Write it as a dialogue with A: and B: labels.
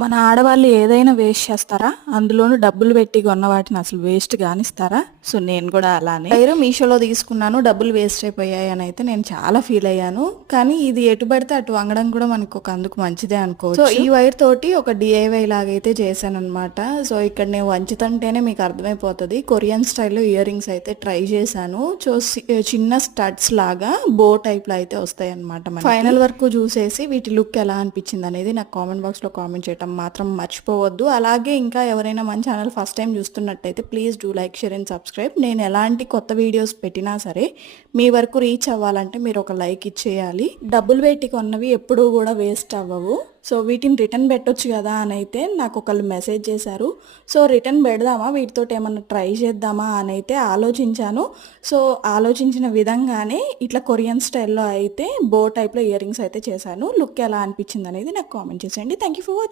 A: మన ఆడవాళ్ళు ఏదైనా వేస్ట్ చేస్తారా? అందులోనూ డబ్బులు పెట్టి కొన్న వాటిని అసలు వేస్ట్ కానిస్తారా సో నేను కూడా అలానే. వైర్ మీషోలో తీసుకున్నాను డబ్బులు వేస్ట్ అయిపోయాయి అని అయితే నేను చాలా ఫీల్ అయ్యాను. కానీ ఇది ఎటు పడితే అటు వంగడం కూడా మనకు ఒక అందుకు మంచిదే అనుకోవచ్చు. సో ఈ వైర్ తోటి ఒక డిఐవై లాగైతే చేశాను అనమాట సో ఇక్కడ నేను వంచుతంటేనే మీకు అర్థమైపోతుంది. కొరియన్ స్టైల్లో ఇయర్ రింగ్స్ అయితే ట్రై చేశాను. సో చిన్న స్టడ్స్ లాగా బో టైప్లో అయితే వస్తాయి అనమాట ఫైనల్ వరకు చూసేసి వీటి లుక్ ఎలా అనిపించింది అనేది నాకు కామెంట్ బాక్స్లో కామెంట్ చేయడం మాత్రం మర్చిపోవద్దు. అలాగే ఇంకా ఎవరైనా మన ఛానల్ ఫస్ట్ టైం చూస్తున్నట్టయితే please do like share and subscribe. నేను ఎలాంటి కొత్త వీడియోస్ పెట్టినా సరే మీ వరకు రీచ్ అవ్వాలంటే మీరు ఒక లైక్ ఇచ్చేయాలి. డబ్బులు పెట్టి కొన్నవి ఎప్పుడూ కూడా వేస్ట్ అవ్వవు. సో వీటిని రిటర్న్ పెట్టొచ్చు కదా అని అయితే నాకు ఒకళ్ళు మెసేజ్ చేశారు. సో రిటర్న్ పెడదామా? వీటితో ఏమన్నా ట్రై చేద్దామా అని అయితే ఆలోచించాను. సో ఆలోచించిన విధంగానే ఇట్లా కొరియన్ స్టైల్లో అయితే బో టైప్లో ఇయర్ రింగ్స్ అయితే చేశాను. లుక్ ఎలా అనిపించింది అనేది నాకు కామెంట్ చేసేయండి. Thank you for watching